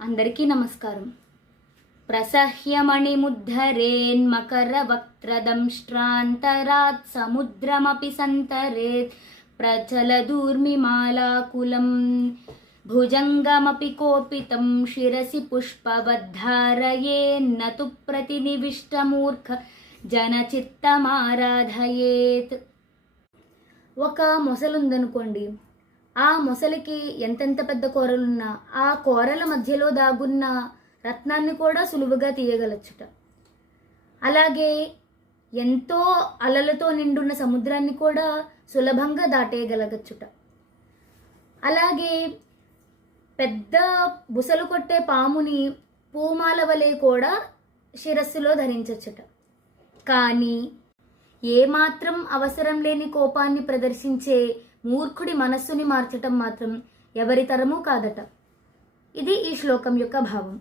అందరికీ నమస్కారం. ప్రసహ్యమణిముద్ధరేన్మకరవక్త్రదంష్ట్రాంతరాత్ సముద్రమపి సంతరేత్ ప్రచలదూర్మిమాలాకులం భుజంగమపి కోపితం శిరసి పుష్పవద్ధారయేన్నతు ప్రతినివిష్టమూర్ఖ జనచిత్తమారాధయేత్. ఒక మొసలుందనుకోండి, ఆ మొసలికి ఎంతెంత పెద్ద కూరలున్నా ఆ కూరల మధ్యలో దాగున్న రత్నాన్ని కూడా సులువుగా తీయగలచుట. అలాగే ఎంతో అలలతో నిండున్న సముద్రాన్ని కూడా సులభంగా దాటేయగలగచ్చుట. అలాగే పెద్ద బుసలు కొట్టే పాముని పూమాల వలె కూడా శిరస్సులో ధరించచ్చుట. కానీ ఏమాత్రం అవసరం లేని కోపాన్ని ప్రదర్శించే మూర్ఖుడి మనస్సుని మార్చటం మాత్రం ఎవరి తరమూ కాదట. ఇది ఈ శ్లోకం యొక్క భావం.